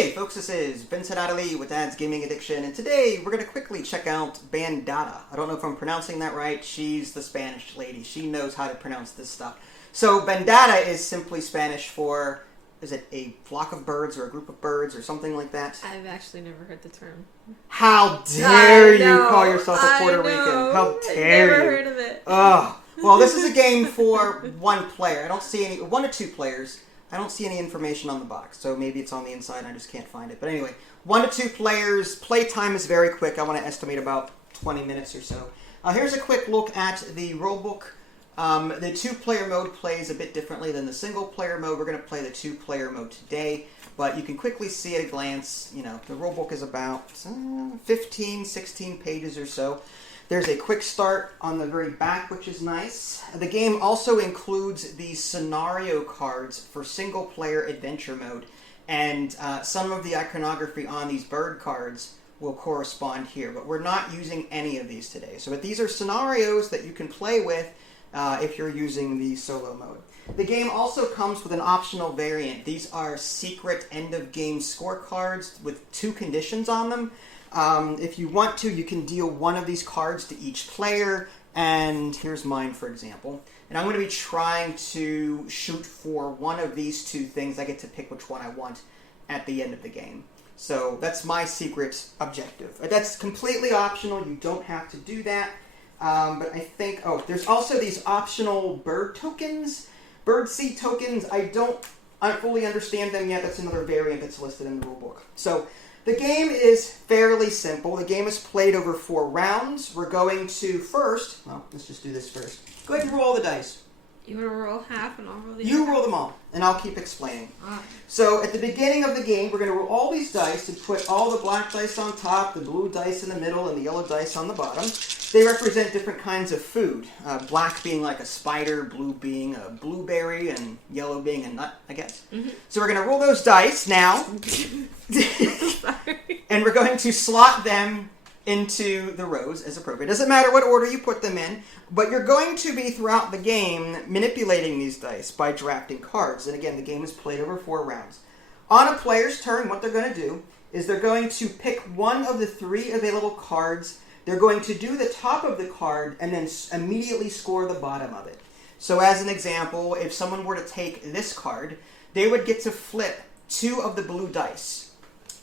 Hey folks, this is Vincent Adderley with Dad's Gaming Addiction, and today we're going to quickly check out Bandada. I don't know if I'm pronouncing that right. She's the Spanish lady. She knows how to pronounce this stuff. So Bandada is simply Spanish for, is it a flock of birds or a group of birds or something like that? I've actually never heard the term. How dare you call yourself a Puerto Rican? How dare you? I've never heard of it. Oh, well, this is a game for one player. I don't see any, 1 to 2 players. I don't see any information on the box, so maybe it's on the inside and I just can't find it. But anyway, 1 to 2 players. Play time is very quick. I want to estimate about 20 minutes or so. Here's a quick look at the rulebook. The 2-player mode plays a bit differently than the single-player mode. We're going to play the 2-player mode today, but you can quickly see at a glance, you know, the rulebook is about 15, 16 pages or so. There's a quick start on the very back, which is nice. The game also includes the scenario cards for single-player adventure mode, and some of the iconography on these bird cards will correspond here, but we're not using any of these today. So but these are scenarios that you can play with if you're using the solo mode. The game also comes with an optional variant. These are secret end-of-game scorecards with 2 conditions on them. If you want to, you can deal 1 of these cards to each player, and here's mine, for example. And I'm going to be trying to shoot for 1 of these 2 things. I get to pick which one I want at the end of the game. So that's my secret objective. That's completely optional. You don't have to do that. But I think, there's also these optional bird tokens, bird seed tokens. I don't fully understand them yet. That's another variant that's listed in the rulebook. So the game is fairly simple. The game is played over 4 rounds. We're going to first, let's just do this first. Go ahead and roll the dice. You want to roll half and I'll roll the other? You roll them all, and I'll keep explaining. Ah. So at the beginning of the game, we're going to roll all these dice and put all the black dice on top, the blue dice in the middle, and the yellow dice on the bottom. They represent different kinds of food. Black being like a spider, blue being a blueberry, and yellow being a nut, I guess. Mm-hmm. So we're going to roll those dice now. And we're going to slot them into the rows as appropriate. Doesn't matter what order you put them in, but you're going to be throughout the game manipulating these dice by drafting cards. And again, the game is played over 4 rounds. On a player's turn, what they're going to do is they're going to pick 1 of the 3 available cards. They're going to do the top of the card and then immediately score the bottom of it. So as an example, if someone were to take this card, they would get to flip 2 of the blue dice.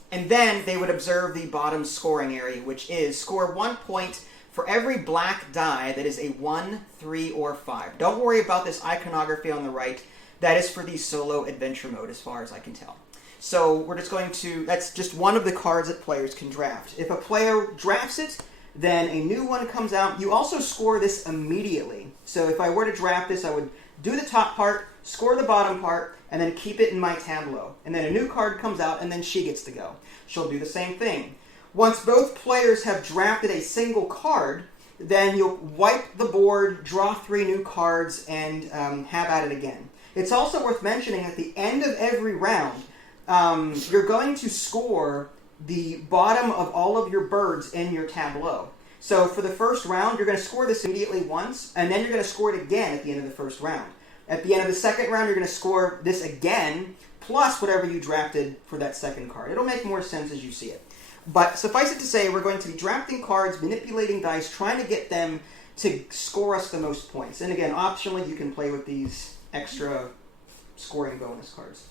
And then they would observe the bottom scoring area, which is score 1 point for every black die that is a 1, 3, or 5. Don't worry about this iconography on the right. That is for the solo adventure mode, as far as I can tell. So we're just going to, that's just 1 of the cards that players can draft. If a player drafts it, then a new one comes out. You also score this immediately. So if I were to draft this, I would do the top part, score the bottom part, and then keep it in my tableau. And then a new card comes out, and then she gets to go. She'll do the same thing. Once both players have drafted a single card, then you'll wipe the board, draw 3 new cards, and have at it again. It's also worth mentioning at the end of every round, you're going to score the bottom of all of your birds in your tableau. So for the first round, you're going to score this immediately once, and then you're going to score it again at the end of the first round. At the end of the second round, you're going to score this again, plus whatever you drafted for that second card. It'll make more sense as you see it. But suffice it to say, we're going to be drafting cards, manipulating dice, trying to get them to score us the most points. And again, optionally, you can play with these extra scoring bonus cards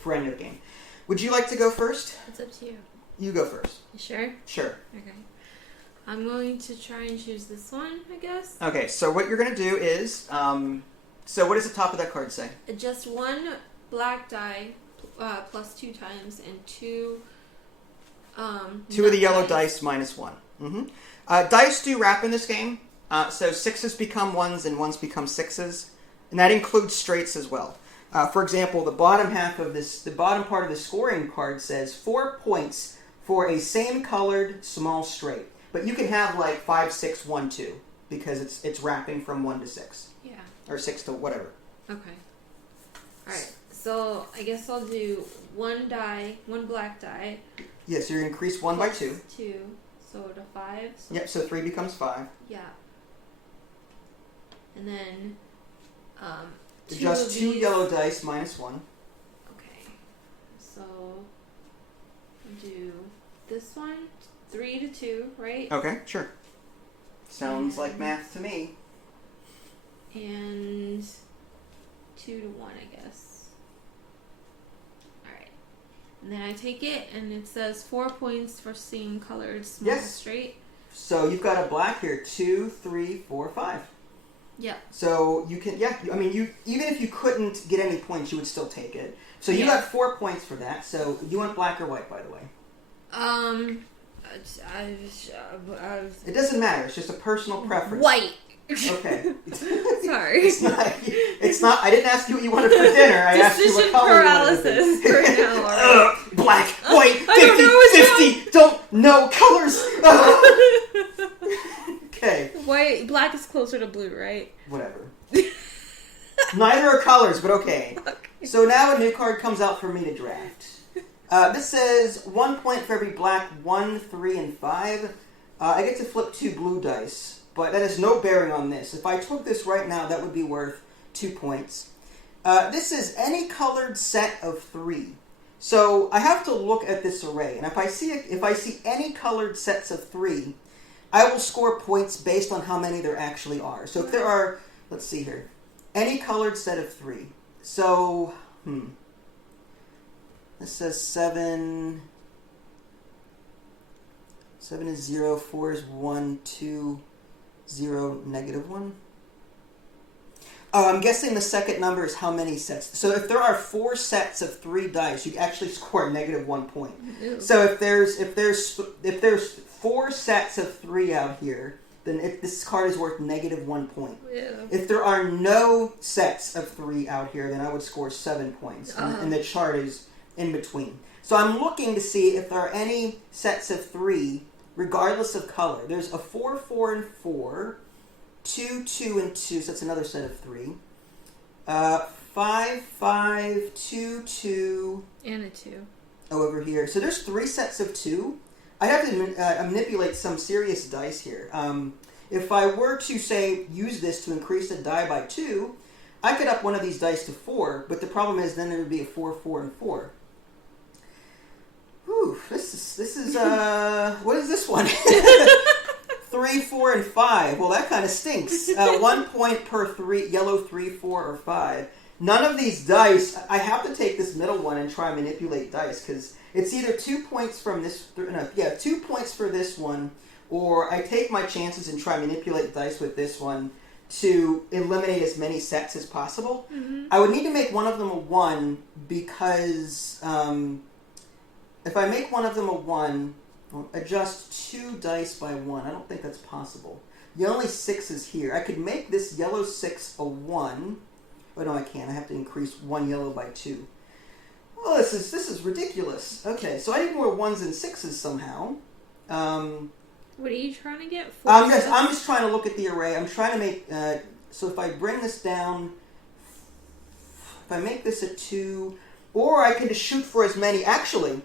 for end of game. Would you like to go first? It's up to you. You go first. You sure? Sure. Okay. I'm going to try and choose this one, I guess. Okay, so what you're going to do is, so what does the top of that card say? Just 1 black die plus 2 times and 2 2 of the yellow dice minus 1. Mm-hmm. Dice do wrap in this game. So 6s become 1s and 1s become 6s. And that includes straights as well. For example, the bottom half of this, the bottom part of the scoring card says 4 points for a same colored small straight. But you can have like 5, 6, 1, 2 because it's wrapping from 1 to 6. Yeah. Or 6 to whatever. Okay. Alright. So I guess I'll do 1 die, 1 black die. Yes, so you're going to increase 1 by 2. 2. So to 5. So yep, so 3 becomes 5. Yeah. And then just 2 yellow dice minus 1. Okay. So do this one, 3 to 2, right? Okay, sure. Sounds like math to me. And 2 to 1, I guess. Alright. And then I take it, and it says 4 points for seeing colored small straight. So you've got a black here. 2, 3, 4, 5. Yeah. So you can, you even if you couldn't get any points, you would still take it. So you got 4 points for that. So do you want black or white, by the way? It doesn't matter. It's just a personal preference. White. Okay. Sorry. It's not. I didn't ask you what you wanted for dinner. I asked you what color paralysis you wanted. right now. Right. Black, white, 50, 50. Don't know colors. Okay. White, black is closer to blue, right? Whatever. Neither are colors, but okay. So now a new card comes out for me to draft. This says 1 point for every black, 1, 3, and 5. I get to flip 2 blue dice, but that has no bearing on this. If I took this right now, that would be worth 2 points. This is any colored set of 3. So I have to look at this array, and if I see any colored sets of 3, I will score points based on how many there actually are. So if there are, let's see here, any colored set of 3. So, this says 7. 7 is 0, 4 is 1, 2, 0, -1. Oh, I'm guessing the second number is how many sets. So if there are 4 sets of 3 dice, you actually score -1 point. Ew. So if there's 4 sets of 3 out here, then this card is worth -1 point. Ew. If there are no sets of 3 out here, then I would score 7 points. And the chart is in between. So I'm looking to see if there are any sets of 3, regardless of color. There's a 4, 4, and 4. 2, 2, and 2, so that's another set of 3. 5, 5, 2, 2. And a 2. Oh, over here. So there's 3 sets of 2. I have to manipulate some serious dice here. If I were to, say, use this to increase the die by 2, I could up one of these dice to 4, but the problem is then there would be a 4, 4, and 4. Whew, this is what is this one? 3, 4, and 5. Well, that kind of stinks. 1 point per 3, yellow 3, 4, or 5. None of these dice, I have to take this middle one and try and manipulate dice, because it's either 2 points from this, 2 points for this one, or I take my chances and try and manipulate dice with this one to eliminate as many sets as possible. Mm-hmm. I would need to make one of them a 1, because if I make one of them a 1, adjust 2 dice by 1. I don't think that's possible. The only 6 is here. I could make this yellow 6 a 1. Oh, no, I can't. I have to increase 1 yellow by 2. Oh, this is ridiculous. Okay, so I need more 1s and 6s somehow. What are you trying to get? I'm just trying to look at the array. I'm trying to make... so if I bring this down... If I make this a 2... Or I can just shoot for as many... Actually...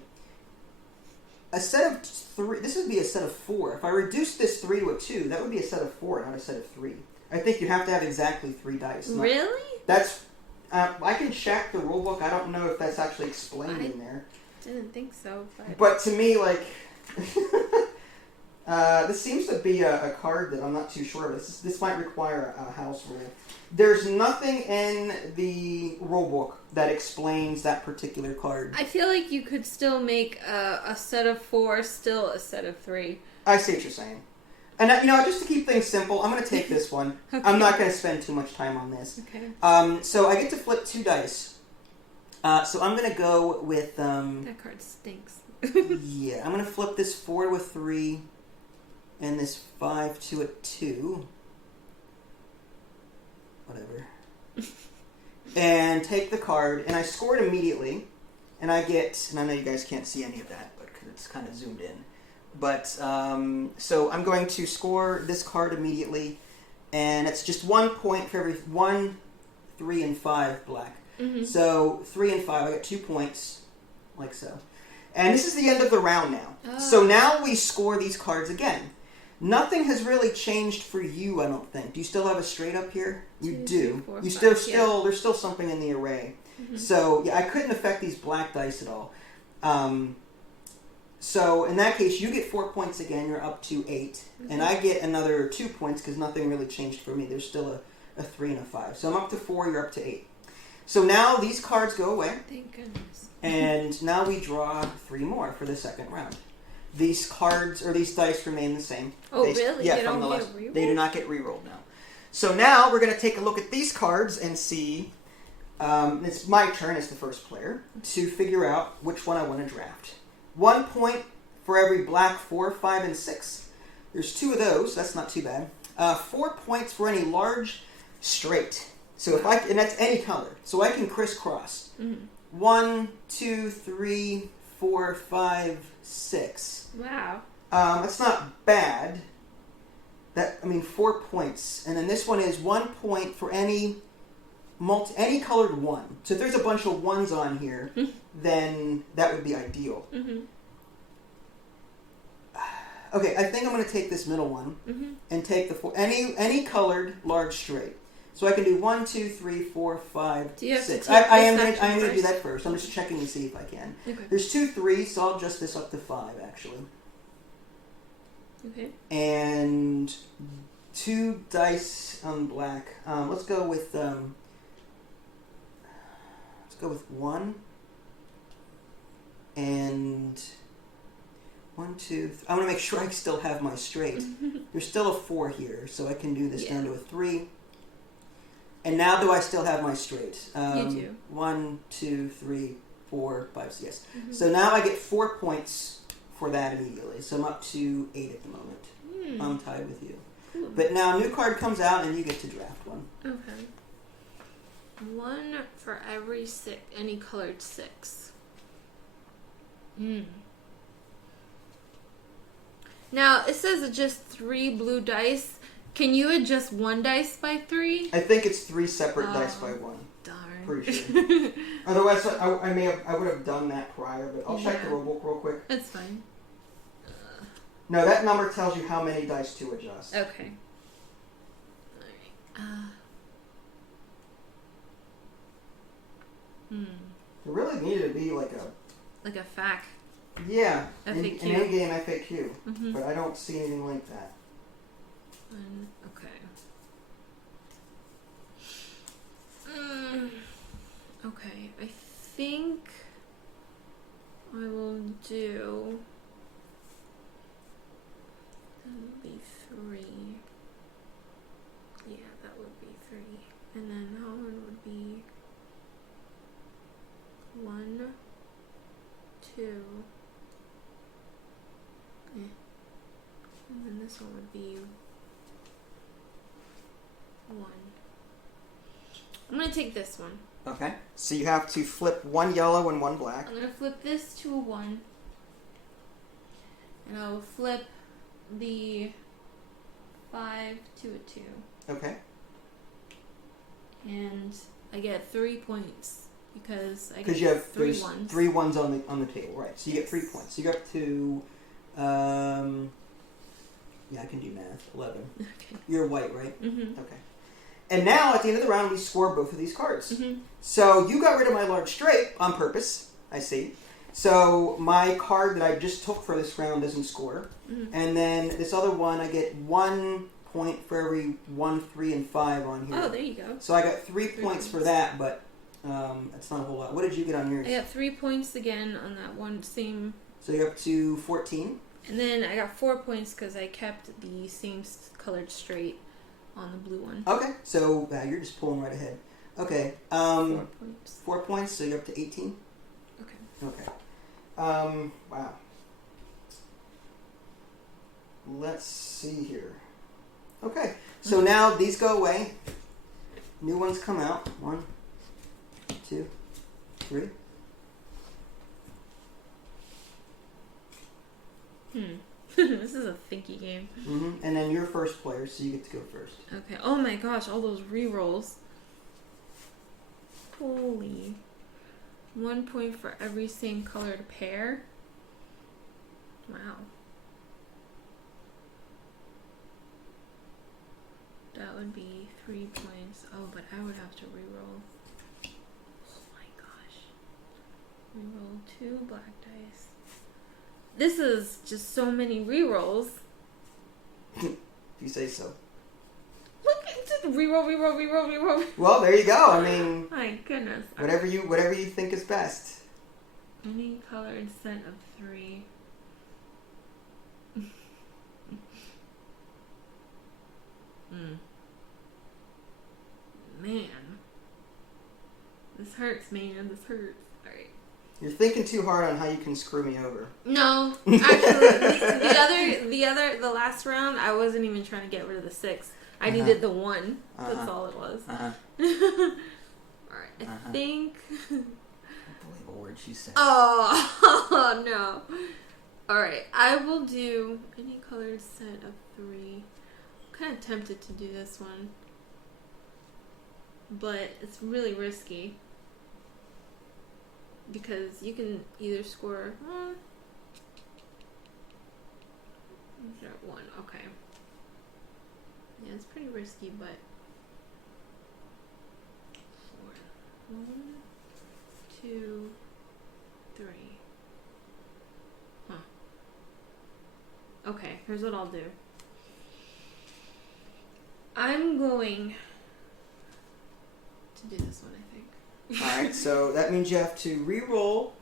A set of 3, this would be a set of 4. If I reduce this 3 to a 2, that would be a set of 4, not a set of 3. I think you have to have exactly 3 dice. Really? That's, I can check the rulebook. I don't know if that's actually explained in there. Didn't think so. But to me, like, this seems to be a card that I'm not too sure of. This might require a house rule. There's nothing in the rulebook that explains that particular card. I feel like you could still make a set of 4 still a set of 3. I see what you're saying. And, just to keep things simple, I'm going to take this one. Okay. I'm not going to spend too much time on this. Okay. So I get to flip 2 dice. So I'm going to go with... that card stinks. yeah, I'm going to flip this 4 to a 3 and this 5 to a 2. Whatever. And take the card, and I score it immediately. And I get... And I know you guys can't see any of that, but because it's kind of zoomed in. But, so I'm going to score this card immediately, and it's just 1 point for every 1, 3, and 5 black. Mm-hmm. So 3 and 5, I got 2 points, like so. And this is the end of the round now. Oh. So now we score these cards again. Nothing has really changed for you, I don't think. Do you still have a straight up here? You 2, do. 3, 4, You 5, there's still something in the array. Mm-hmm. So yeah, I couldn't affect these black dice at all. So in that case, you get 4 points again. You're up to 8. And I get another 2 points because nothing really changed for me. There's still a 3 and a 5. So I'm up to 4. You're up to 8. So now these cards go away. Thank goodness. And now we draw 3 more for the second round. These cards, or these dice, remain the same. Oh, really? Yeah, they from don't the get last. rerolled? They do not get rerolled now. So now we're going to take a look at these cards and see. It's my turn as the first player to figure out which one I want to draft. 1 point for every black 4, 5, and 6. There's 2 of those. That's not too bad. 4 points for any large straight. So if and that's any color. So I can crisscross. 1, 2, 3, 4, 5, 6. Wow. That's not bad. 4 points, and then this one is 1 point for any colored 1. So if there's a bunch of 1s on here, then that would be ideal. Okay, I think I'm going to take this middle one and take the 4, any colored large straight. So I can do 1, 2, 3, 4, 5, Do you have 6. to take I am this going to action do first? that first. I'm just checking to see if I can. Okay. There's 2 3s, so I'll adjust this up to 5 actually. Okay. And 2 dice on black. Let's go with 1 and 1, 2. I want to make sure I still have my straight. There's still a 4 here, so I can do this down to a 3. And now do I still have my straight? You do. 1, 2, 3, 4, 5, yes. So now I get 4 points for that immediately. So I'm up to 8 at the moment. I'm tied with you. Cool. But now a new card comes out and you get to draft one. Okay. 1 for every any colored 6. Now it says it's just 3 blue dice. Can you adjust 1 dice by 3? I think it's 3 separate dice by 1. Darn. Pretty sure. Otherwise, I would have done that prior, but I'll check the rulebook real quick. That's fine. No, that number tells you how many dice to adjust. Okay. Alright. It really needed to be like a FAQ. Yeah, FAQ. An in-game FAQ, but I don't see anything like that. Okay. Okay, I think I will do. That would be 3. Yeah, that would be 3. And then that one would be 1, 2. And then this one would be 1. I'm gonna take this one. Okay. So you have to flip 1 yellow and 1 black. I'm gonna flip this to a 1. And I'll flip the 5 to a 2. Okay. And I get 3 points because I get Because you have 3 ones. 3 ones on the table, right? So you get 3 points. So you're up to, yeah, I can do math. 11. Okay. You're white, right? Mm-hmm. Okay. And now, at the end of the round, we score both of these cards. Mm-hmm. So you got rid of my large straight on purpose, I see. So my card that I just took for this round doesn't score. Mm-hmm. And then this other one, I get 1 point for every 1, 3, and 5 on here. Oh, there you go. So I got 3 points for that, but that's not a whole lot. What did you get on yours? I got 3 points again on that one same. So you're up to 14? And then I got 4 points because I kept the same colored straight on the blue one. Okay, so you're just pulling right ahead. Okay. 4 points. 4 points, so you're up to 18? Okay. Okay. Wow. Let's see here. Okay, so now these go away. New ones come out. 1, 2, 3. This is a thinky game. Mm-hmm. And then you're first player, so you get to go first. Okay. Oh my gosh, all those re-rolls. Holy. 1 point for every same colored pair. Wow. That would be 3 points. Oh, but I would have to re-roll. Oh my gosh. Re-roll 2 black dice. This is just so many rerolls. If you say so. Look, it's just reroll. Well, there you go. I mean, My goodness. whatever you think is best. Any colored set of 3. Man. This hurts, man. This hurts. Alright. You're thinking too hard on how you can screw me over. No. Actually, the last round, I wasn't even trying to get rid of the 6. I needed the 1. That's all it was. Alright. I think... I don't believe a word she said. Oh, no. Alright, I will do any colored set of 3. I'm kind of tempted to do this one. But it's really risky. Because you can either score... Is 1? Okay. Yeah, it's pretty risky, but... 4. 1, 2, 3. Huh. Okay, here's what I'll do. I'm going to do this one, I think. Alright, so that means you have to re-roll.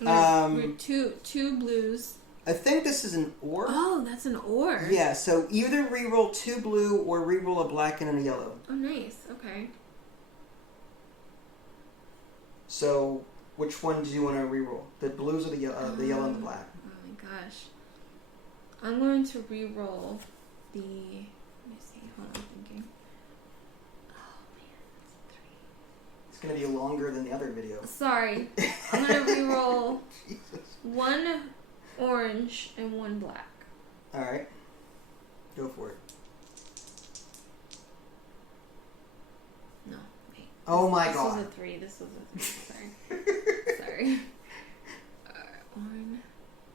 We're two blues. I think this is an or. Oh, that's an or. Yeah, so either re-roll 2 blue or re-roll a black and a yellow. Oh, nice. Okay. So, which one do you want to re-roll? The blues or the yellow and the black? Oh my gosh. I'm going to re-roll the... Let me see. Hold on, I'm thinking. Oh man, that's 3. It's going to be longer than the other video. Sorry. I'm going to re-roll 1 orange and 1 black. Alright. Go for it. No, wait. Oh my this god. This was a 3. This was a 3. Sorry. 1,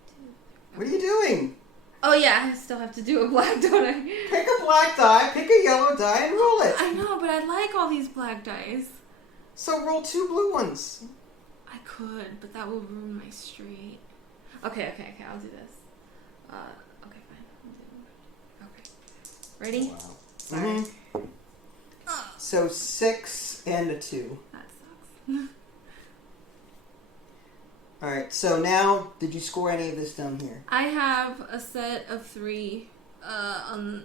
2, 3. What are you doing? Oh yeah, I still have to do a black, don't I? Pick a black die, pick a yellow die, and roll it. I know, but I like all these black dice. So roll 2 blue ones. I could, but that will ruin my straight. Okay, I'll do this. Okay, fine. Okay. Ready? Wow. Sorry. So 6 and a 2. That sucks. Alright, so now, did you score any of this down here? I have a set of 3. On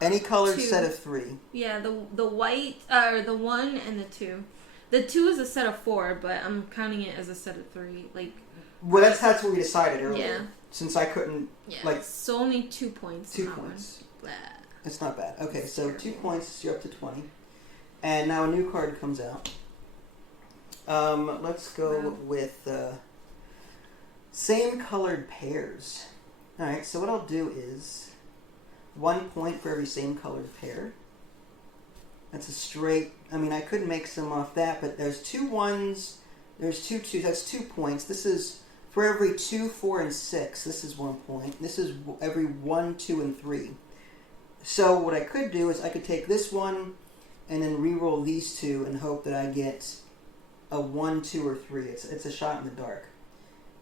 Any colored 2. set of 3. Yeah, the white, or the 1 and the 2. The 2 is a set of 4, but I'm counting it as a set of 3. Like. Well, that's what we decided earlier. Yeah. Since I couldn't, so only 2 points. 2 points. Blah. It's not bad. Okay, so 2 points, you're up to 20. And now a new card comes out. Let's go with same colored pairs. Alright, so what I'll do is 1 point for every same colored pair. That's a straight, I mean, I could make some off that, but there's 2 1s, there's 2 2s, that's 2 points. This is for every 2, 4, and 6, this is 1 point. This is every 1, 2, and 3. So what I could do is I could take this one and then re-roll these 2 and hope that I get a 1, 2, or 3. It's a shot in the dark.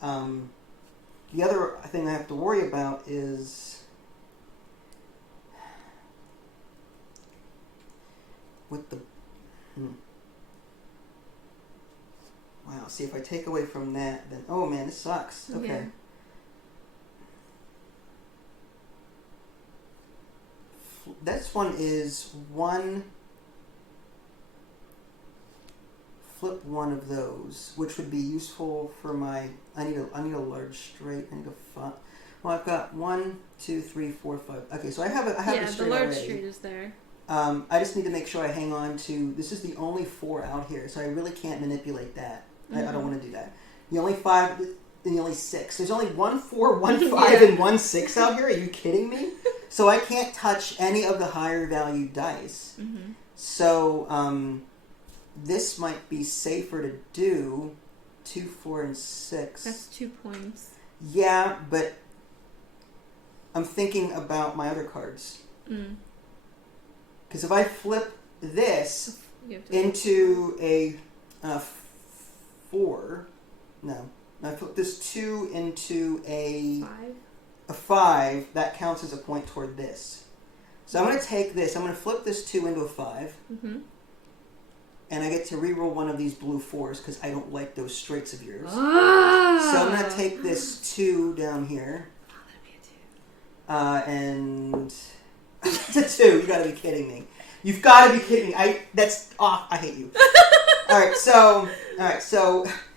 The other thing I have to worry about is with the... Wow, see, if I take away from that, then... Oh, man, this sucks. Okay. Yeah. This one is 1... Flip one of those, which would be useful for my... I need a large straight. I need a 5. Well, I've got 1, 2, 3, 4, 5. Okay, so I have a straight the large already. straight is there. I just need to make sure I hang on to... This is the only 4 out here, so I really can't manipulate that. I don't want to do that. The only 5 and the only 6. There's only 1 4, 1 5, and 1 6 out here. Are you kidding me? So I can't touch any of the higher value dice. So this might be safer to do 2, 4, and 6. That's 2 points. Yeah, but I'm thinking about my other cards. Because if I flip this into a 4, no, Now I flip this 2 into a 5. a 5. That counts as a point toward this. So I'm going to take this. I'm going to flip this 2 into a 5. Mm-hmm. And I get to reroll one of these blue 4s because I don't like those straights of yours. Ah! So I'm going to take this 2 down here. Oh, that'd be a 2. And it's a 2. You got to be kidding me. You've got to be kidding me. That's off. I hate you. All right. So.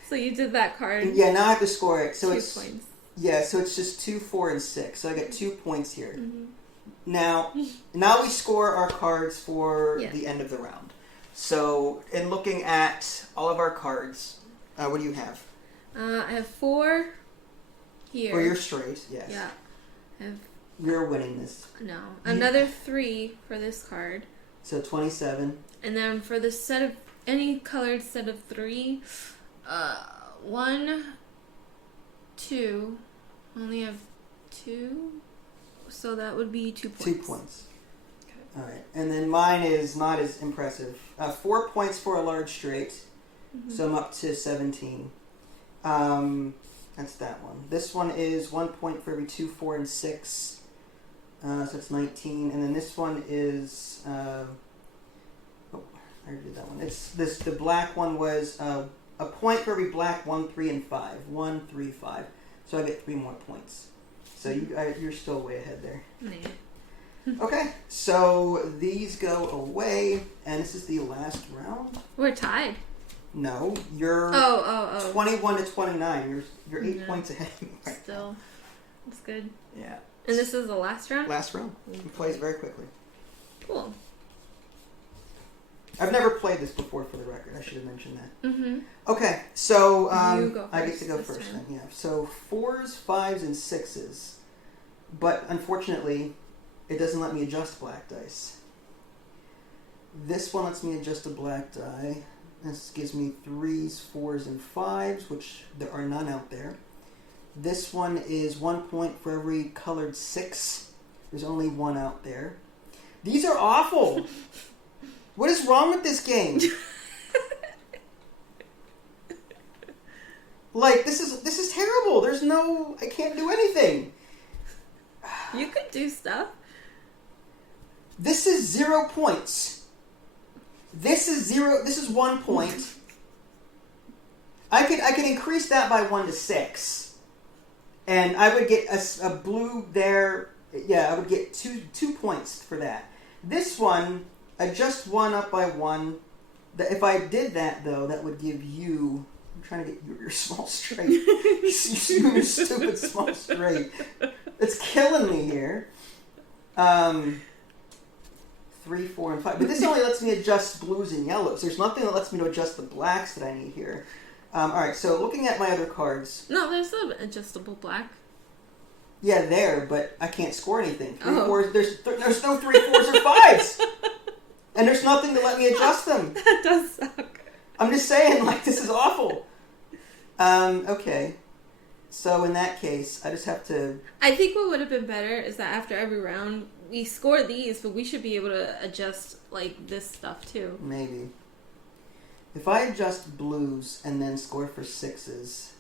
So you did that card. Yeah. Now I have to score it. So 2 it's points. Yeah. So it's just 2, 4, and 6. So I get 2 points here. Mm-hmm. Now we score our cards for the end of the round. So in looking at all of our cards, what do you have? I have 4 here. For your straight, yes. Yeah. I have You're winning this. no another 3 for this card. So 27. And then for the set of any colored set of 3, 1, 2. Only have 2, so that would be 2 points. 2 points. All right, and then mine is not as impressive. 4 points for a large straight, so I'm up to 17. That's that one. This one is 1 point for every 2, 4, and 6, so it's 19. And then this one is I already did that one. It's this. The black one was a point for every black 1, 3, and 5. 1, 3, 5. So I get 3 more points. So you're still way ahead there. Yeah. Okay, so these go away, and this is the last round. We're tied. No, you're 21 to 29. You're 8 points ahead. Right. Still, that's good. Yeah. And this is the last round? Last round. It plays very quickly. Cool. I've never played this before, for the record. I should have mentioned that. Mm-hmm. Okay, so You go I get first to go this first time. then. Yeah. So 4s, 5s, and 6s, but unfortunately, it doesn't let me adjust black dice. This one lets me adjust a black die. This gives me 3s, 4s, and 5s, which there are none out there. This one is 1 point for every colored 6. There's only 1 out there. These are awful. What is wrong with this game? Like, this is terrible. I can't do anything. You could do stuff. This is 0 points. This is 0. This is 1 point. I could increase that by 1 to 6, and I would get a blue there. Yeah, I would get 2 points for that. This one, adjust 1 up by 1. If I did that though, that would give you. I'm trying to get your small straight. your stupid small straight. It's killing me here. 3, 4, and 5. But this only lets me adjust blues and yellows. There's nothing that lets me to adjust the blacks that I need here. Alright, so looking at my other cards. No, there's an adjustable black. Yeah, there, but I can't score anything. 3, Oh. 4s, there's no 3, 4s, or 5s! And there's nothing to let me adjust them. That does suck. I'm just saying, like, this is awful. Okay. So in that case, I just have to... I think what would have been better is that after every round, we score these, but we should be able to adjust, like, this stuff, too. Maybe. If I adjust blues and then score for 6s,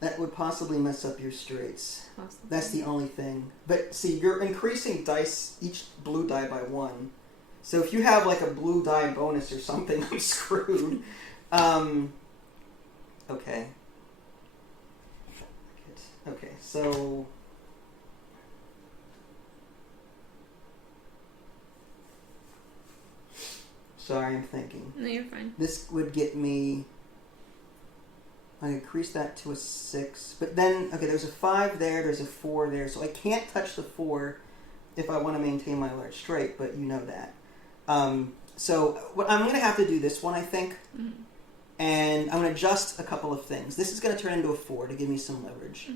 that would possibly mess up your straights. Possibly. That's the only thing. But see, you're increasing dice, each blue die by 1. So if you have like a blue die bonus or something, I'm screwed. Okay. Okay, so... Sorry, I'm thinking. No, you're fine. This would get me... I increase that to a 6. But then, okay, there's a 5 there, there's a 4 there. So I can't touch the 4 if I want to maintain my large straight, but you know that. So what I'm going to have to do this one, I think. Mm-hmm. And I'm going to adjust a couple of things. This is going to turn into a 4 to give me some leverage.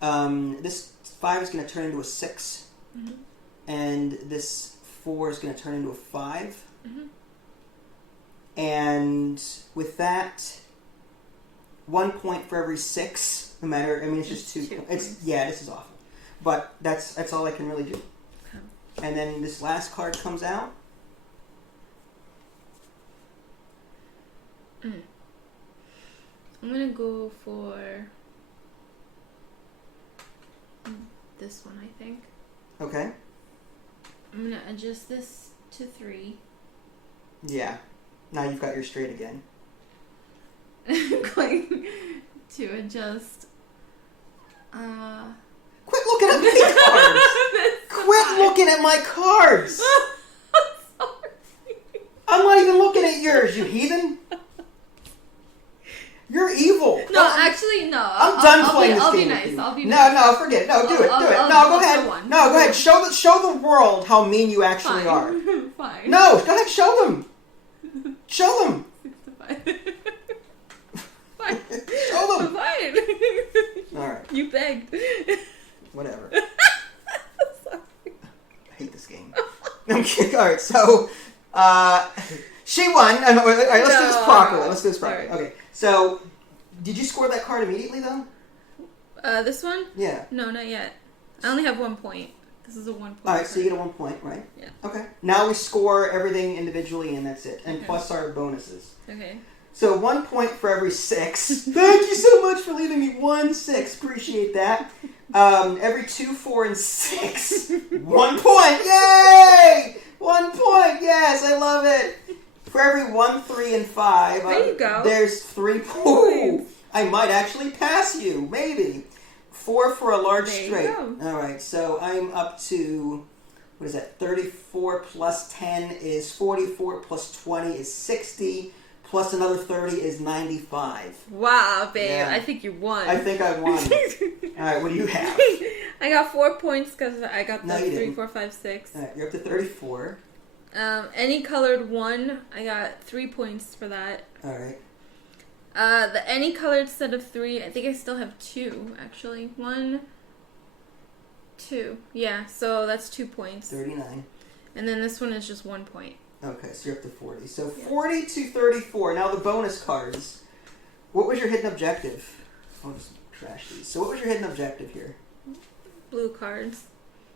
Mm-hmm. This 5 is going to turn into a 6. Mm-hmm. And this 4 is going to turn into a 5. Mm-hmm. And with that, 1 point for every 6. No matter, I mean, it's just 2 points. This is awful. But that's all I can really do. Okay. And then this last card comes out. I'm gonna go for this one, I think. Okay. I'm gonna adjust this to 3. Yeah. Now you've got your straight again. I'm going to adjust. Quit looking at my cards! Quit looking at my cards! I'm not even looking at yours, you heathen! You're evil. No, actually, no. I'm done playing this game. I'll be nice. I'll be No, nice. no, forget it. No, do it. No, go ahead. No, go ahead. Show the world how mean you actually are. Fine. No, go ahead. Show them. Show them. 6 to 5. Fine. Show them. Fine. All right. You begged. Whatever. Sorry. I hate this game. I'm kidding. All right, so she won. All right, let's do this properly. Let's do this properly. Sorry. Okay. So, did you score that card immediately though? This one? Yeah. No, not yet. I only have 1 point. This is a 1 point. All right, so you get a 1 point, right? Yeah. Okay. Now we score everything individually, and that's it, and plus our bonuses. Okay. So 1 point for every 6. Thank you so much for leaving me 1 6. Appreciate that. Every 2, 4, and 6. 1 point. Yay! 1 point. Yes, I love it. For every 1, 3, and 5, there you go. There's 3 points. I might actually pass you, maybe. 4 for a large there straight. You go. All right, so I'm up to, what is that? 34 plus 10 is 44 plus 20 is 60. Plus another 30 is 95. Wow, babe. Yeah. I think you won. I think I won. All right, what do you have? I got 4 points because I got the No, you 3, didn't. 4, 5, 6. All right, you're up to 34. Any colored 1, I got 3 points for that. All right. The any colored set of 3, I think I still have 2, actually. 1, 2. Yeah, so that's 2 points. 39. And then this one is just 1 point. Okay, so you're up to 40. So 40 to 34. Now the bonus cards. What was your hidden objective? I'll just trash these. So what was your hidden objective here? Blue cards.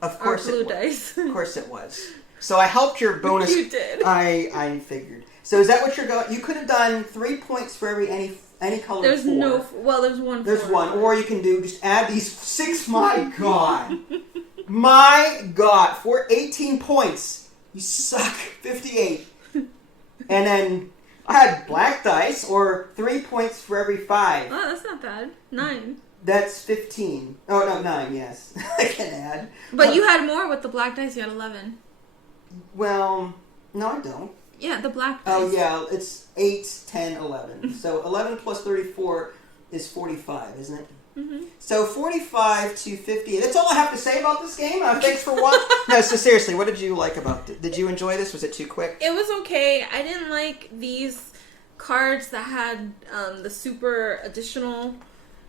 Of course or blue it was. dice. Of course it was. So I helped your bonus. You did. I figured. So is that what you're going? You could have done 3 points for every any color. There's 4. no. Well, there's one. There's 4. one, or you can do just add these 6. My God, my God, for 18 points. You suck. 58. And then I had black dice, or 3 points for every 5. Oh, that's not bad. 9. That's 15. Oh no, 9. Yes, I can add. But you had more with the black dice. You had 11. Well, no, I don't. Yeah, the black dice. Oh yeah, it's 8, 10, 11. So 11 plus 34 is 45, isn't it? Mm-hmm. So 45 to 50. That's all I have to say about this game. Thanks for watching. No, so seriously, what did you like about it? Did you enjoy this? Was it too quick? It was okay. I didn't like these cards that had the super additional,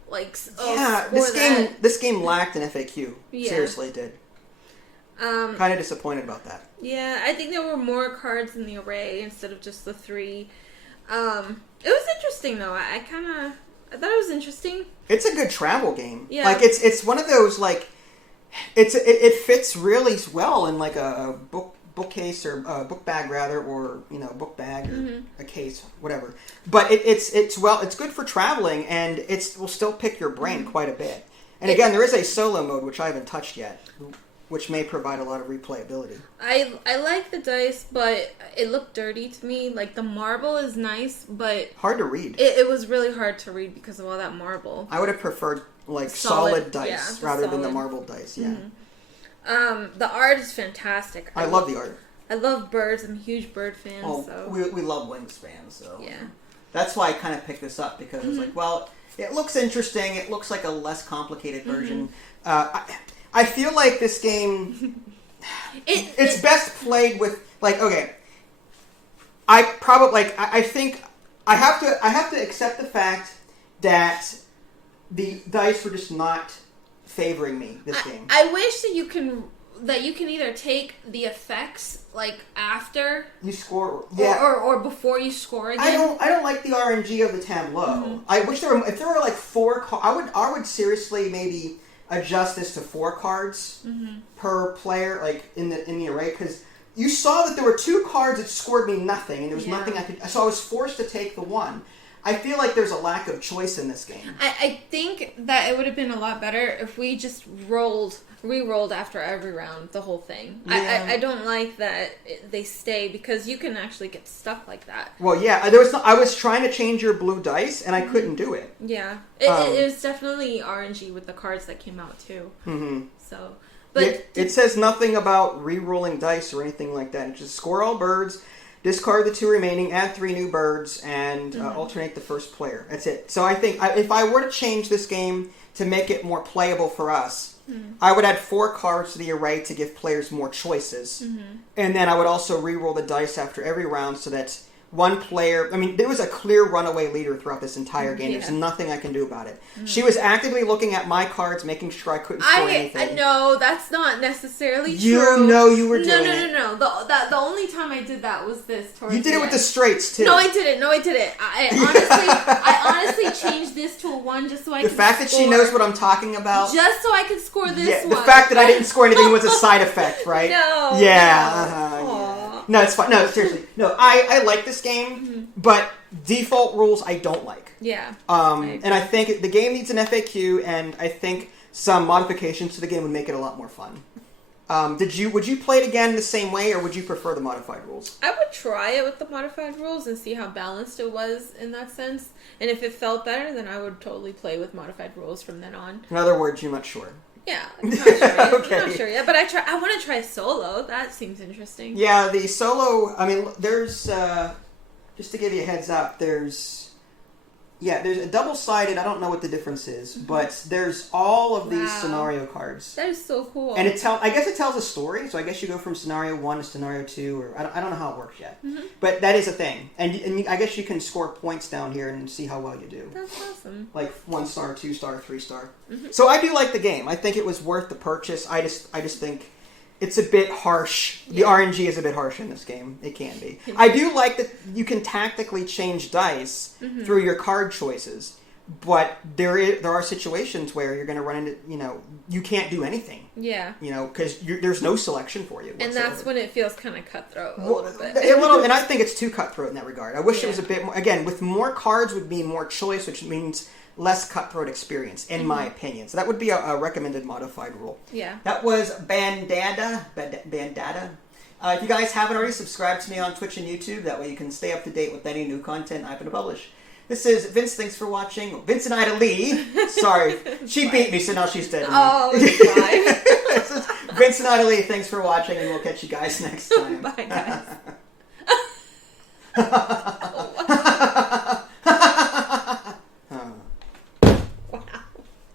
like. Yeah, this game lacked an FAQ. Yeah. Seriously, it did. Kind of disappointed about that. Yeah, I think there were more cards in the array instead of just the 3. It was interesting though. I thought it was interesting. It's a good travel game. Yeah. Like it's one of those like it fits really well in like a bookcase or a book bag rather, or book bag or a case, whatever. But it's good for traveling, and it will still pick your brain quite a bit. And again, there is a solo mode which I haven't touched yet, which may provide a lot of replayability. I like the dice, but it looked dirty to me. Like, the marble is nice, but hard to read. It was really hard to read because of all that marble. I would have preferred like solid dice rather than the marble dice. Yeah. Mm-hmm. The art is fantastic. I love the art. I love birds. I'm a huge bird fan. Well, so we love Wingspan, so yeah. That's why I kind of picked this up, because I was like, well, it looks interesting. It looks like a less complicated version. I feel like this game, it's best played with, like, okay, I think I have to accept the fact that the dice were just not favoring me this game. I wish that you can either take the effects like after you score, or before you score again. I don't like the RNG of the tableau. I wish if there were like 4 I would seriously maybe adjust this to 4 cards per player, like in the array, because you saw that there were 2 cards that scored me nothing, and there was nothing I could. So I was forced to take the one. I feel like there's a lack of choice in this game. I think that it would have been a lot better if we just re-rolled after every round, the whole thing. Yeah. I don't like that they stay, because you can actually get stuck like that. Well, yeah, I was trying to change your blue dice, and I couldn't do it. Yeah. It was definitely RNG with the cards that came out, too. Mm-hmm. So, but... It says nothing about re-rolling dice or anything like that. It just score all birds, discard the 2 remaining, add 3 new birds, and alternate the first player. That's it. So I think if I were to change this game to make it more playable for us, I would add 4 cards to the array to give players more choices. And then I would also re-roll the dice after every round so that one player... I mean, there was a clear runaway leader throughout this entire game. Yeah. There's nothing I can do about it. She was actively looking at my cards, making sure I couldn't score anything. No, that's not necessarily true. You know you were doing it. No. The only time I did that was this. You did it with the straights, too. No, I didn't. I honestly changed this to a 1 just so I could The fact that she knows what I'm talking about. Just so I could score this one. The fact that I didn't score anything was a side effect, right? No. Yeah. Yeah. No, it's fine. No, seriously. No, I like this game, but default rules I don't like. Yeah. And I think the game needs an FAQ, and I think some modifications to the game would make it a lot more fun. Would you play it again the same way, or would you prefer the modified rules? I would try it with the modified rules and see how balanced it was in that sense. And if it felt better, then I would totally play with modified rules from then on. In other words, you're not sure. Yeah, I'm not sure yet. Okay. I'm not sure yet, but I want to try solo. That seems interesting. Yeah, the solo. I mean, there's just to give you a heads up. There's a double-sided. I don't know what the difference is, but there's all of these scenario cards. That is so cool. And I guess it tells a story. So I guess you go from scenario 1 to scenario 2, or I don't know how it works yet. But that is a thing, and I guess you can score points down here and see how well you do. That's awesome. Like 1 star, 2 star, 3 star. So I do like the game. I think it was worth the purchase. I just think it's a bit harsh. The RNG is a bit harsh in this game. It can be. I do like that you can tactically change dice through your card choices, but there are situations where you're going to run into, you can't do anything. Yeah. Because there's no selection for you whatsoever. And that's when it feels kind of cutthroat a little bit. And I think it's too cutthroat in that regard. I wish it was a bit more, again, with more cards would be more choice, which means less cutthroat experience, in my opinion. So that would be a recommended modified rule. Yeah. That was Bandada. If you guys haven't already, subscribe to me on Twitch and YouTube. That way you can stay up to date with any new content I'm going to publish. This is Vince. Thanks for watching. Vince and Ida Lee. Sorry. She beat me, so now she's dead. Oh, it's fine. This is Vince and Ida Lee. Thanks for watching, and we'll catch you guys next time. Bye, guys.